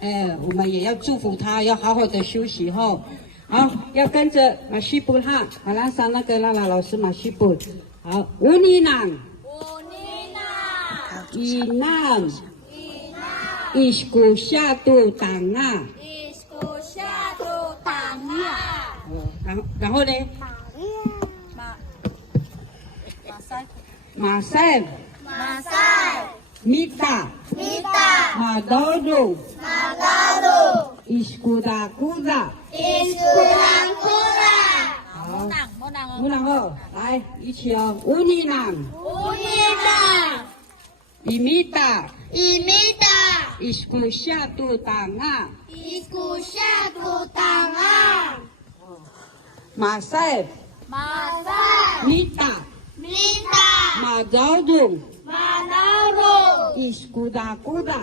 我们也要祝福他，要好好的休息后。好，要跟着马西布哈，好啦，上那个拉拉老师马西布。好，乌尼南，伊南，伊夏杜党啊，然后呢？马赛，米达，马多杜，伊斯库达库达。好，木朗哦，来一起哦，乌尼南，伊米达，伊斯库夏杜党啊，马赛，米达，马多杜，伊斯库达库达。